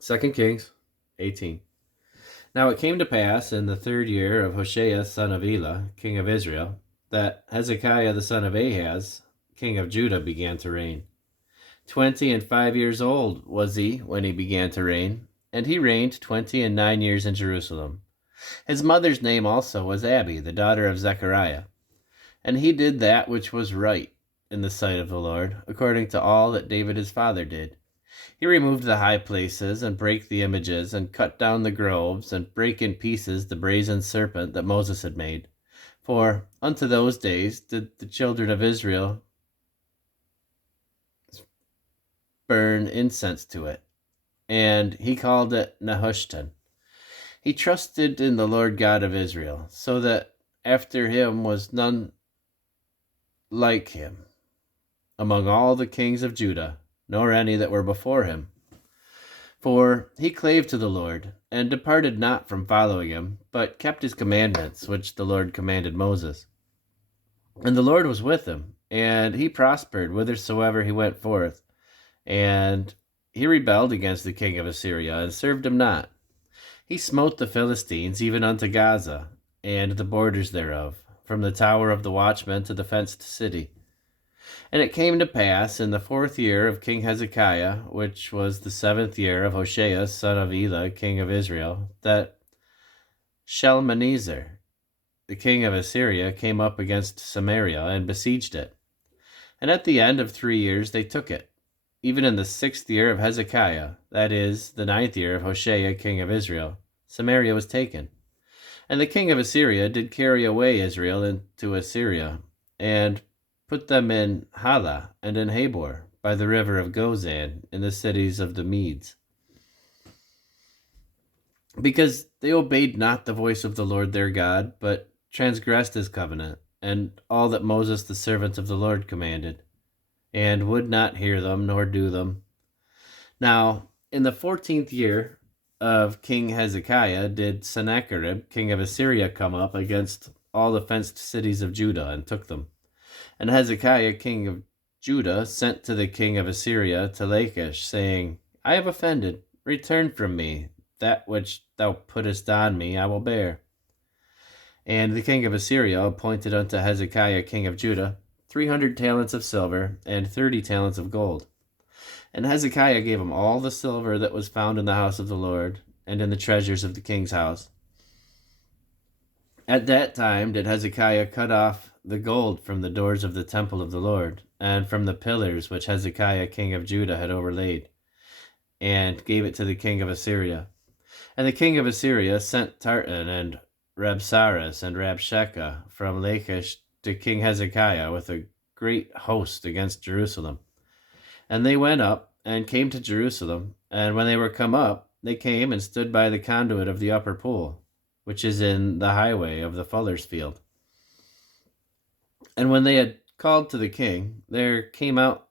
2 Kings 18. Now it came to pass in the 3rd year of Hoshea son of Elah, king of Israel, that Hezekiah the son of Ahaz, king of Judah, began to reign. 25 years old was he when he began to reign, and he reigned 29 years in Jerusalem. His mother's name also was Abi, the daughter of Zechariah. And he did that which was right in the sight of the Lord, according to all that David his father did. He removed the high places, and brake the images, and cut down the groves, and brake in pieces the brazen serpent that Moses had made. For unto those days did the children of Israel burn incense to it, and he called it Nehushtan. He trusted in the Lord God of Israel, so that after him was none like him among all the kings of Judah, nor any that were before him. For he clave to the Lord, and departed not from following him, but kept his commandments, which the Lord commanded Moses. And the Lord was with him, and he prospered whithersoever he went forth. And he rebelled against the king of Assyria, and served him not. He smote the Philistines even unto Gaza, and the borders thereof, from the tower of the watchman to the fenced city. And it came to pass in the 4th year of King Hezekiah, which was the 7th year of Hoshea son of Elah, king of Israel, that Shalmaneser, the king of Assyria, came up against Samaria and besieged it. And at the end of 3 years they took it. Even in the 6th year of Hezekiah, that is, the 9th year of Hoshea king of Israel, Samaria was taken. And the king of Assyria did carry away Israel into Assyria, and put them in Hala and in Habor, by the river of Gozan, in the cities of the Medes, because they obeyed not the voice of the Lord their God, but transgressed his covenant, and all that Moses the servant of the Lord commanded, and would not hear them, nor do them. Now, in the 14th year of King Hezekiah did Sennacherib, king of Assyria, come up against all the fenced cities of Judah, and took them. And Hezekiah, king of Judah, sent to the king of Assyria to Lachish, saying, I have offended. Return from me. That which thou puttest on me I will bear. And the king of Assyria appointed unto Hezekiah, king of Judah, 300 talents of silver, and 30 talents of gold. And Hezekiah gave him all the silver that was found in the house of the Lord, and in the treasures of the king's house. At that time did Hezekiah cut off the gold from the doors of the temple of the Lord, and from the pillars which Hezekiah king of Judah had overlaid, and gave it to the king of Assyria. And the king of Assyria sent Tartan and Rabsaris and Rabshakeh from Lachish to King Hezekiah with a great host against Jerusalem. And they went up and came to Jerusalem, and when they were come up, they came and stood by the conduit of the upper pool, which is in the highway of the fuller's field. And when they had called to the king, there came out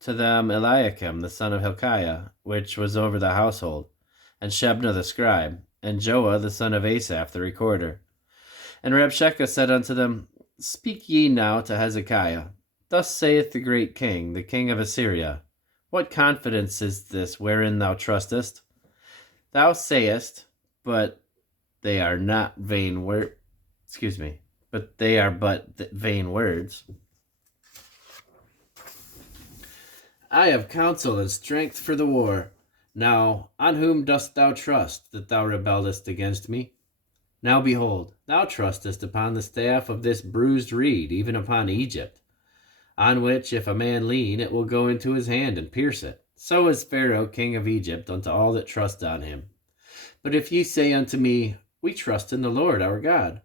to them Eliakim the son of Hilkiah, which was over the household, and Shebna the scribe, and Joah the son of Asaph the recorder. And Rabshakeh said unto them, Speak ye now to Hezekiah. Thus saith the great king, the king of Assyria, What confidence is this wherein thou trustest? Thou sayest, but they are not vain words. But they are but vain words. I have counsel and strength for the war. Now, on whom dost thou trust, that thou rebellest against me? Now behold, thou trustest upon the staff of this bruised reed, even upon Egypt, on which if a man lean, it will go into his hand and pierce it. So is Pharaoh king of Egypt unto all that trust on him. But if ye say unto me, We trust in the Lord our God,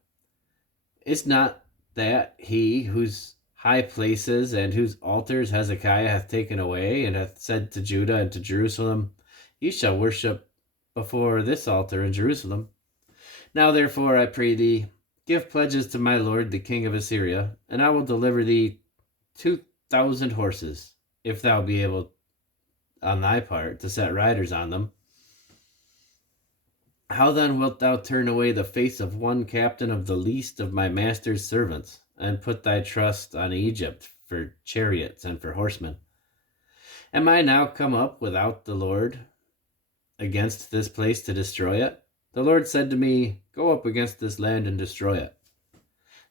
is not that he whose high places and whose altars Hezekiah hath taken away, and hath said to Judah and to Jerusalem, Ye shall worship before this altar in Jerusalem? Now therefore, I pray thee, give pledges to my lord the king of Assyria, and I will deliver thee 2,000 horses, if thou be able on thy part to set riders on them. How then wilt thou turn away the face of one captain of the least of my master's servants, and put thy trust on Egypt for chariots and for horsemen? Am I now come up without the Lord? against this place to destroy it? The Lord said to me, Go up against this land and destroy it.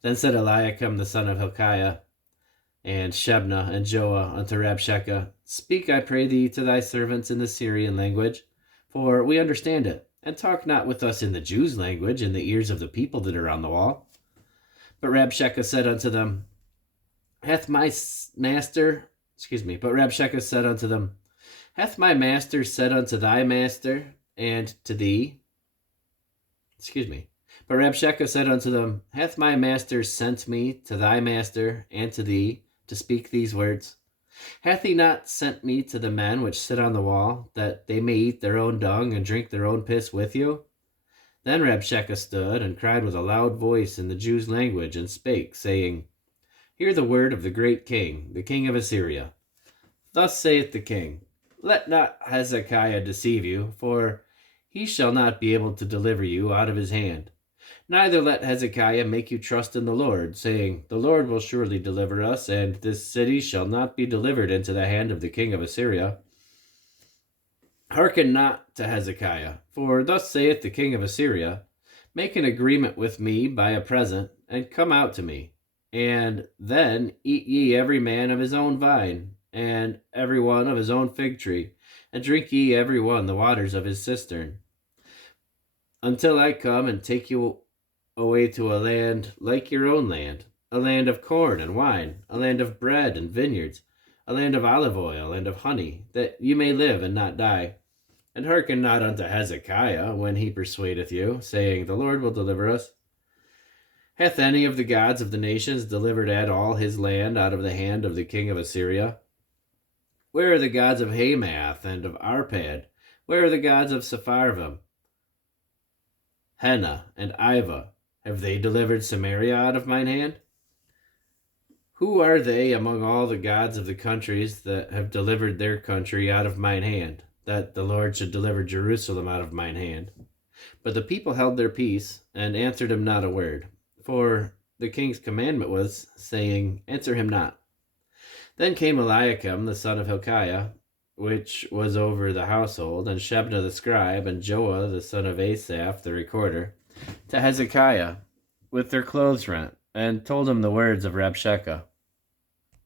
Then said Eliakim the son of Hilkiah, and Shebna, and Joah unto Rabshakeh, Speak, I pray thee, to thy servants in the Syrian language, for we understand it, and talk not with us in the Jews' language in the ears of the people that are on the wall. But Rabshakeh said unto them, Hath my master said unto them, Hath my master said unto thy master, and to thee? But Rabshakeh said unto them, Hath my master sent me to thy master, and to thee, to speak these words? Hath he not sent me to the men which sit on the wall, that they may eat their own dung, and drink their own piss with you? Then Rabshakeh stood, and cried with a loud voice in the Jews' language, and spake, saying, Hear the word of the great king, the king of Assyria. Thus saith the king, Let not Hezekiah deceive you, for he shall not be able to deliver you out of his hand. Neither let Hezekiah make you trust in the Lord, saying, The Lord will surely deliver us, and this city shall not be delivered into the hand of the king of Assyria. Hearken not to Hezekiah, for thus saith the king of Assyria, Make an agreement with me by a present, and come out to me. And then eat ye every man of his own vine, and every one of his own fig tree, and drink ye every one the waters of his cistern, until I come and take you away to a land like your own land, a land of corn and wine, a land of bread and vineyards, a land of olive oil and of honey, that you may live and not die. And hearken not unto Hezekiah when he persuadeth you, saying, The Lord will deliver us. Hath any of the gods of the nations delivered at all his land out of the hand of the king of Assyria? Where are the gods of Hamath and of Arpad? Where are the gods of Sepharvaim, Hena, and Iva? Have they delivered Samaria out of mine hand? Who are they among all the gods of the countries that have delivered their country out of mine hand, that the Lord should deliver Jerusalem out of mine hand? But the people held their peace, and answered him not a word. For the king's commandment was, saying, Answer him not. Then came Eliakim the son of Hilkiah, which was over the household, and Shebna the scribe, and Joah the son of Asaph the recorder, to Hezekiah with their clothes rent, and told him the words of Rabshakeh.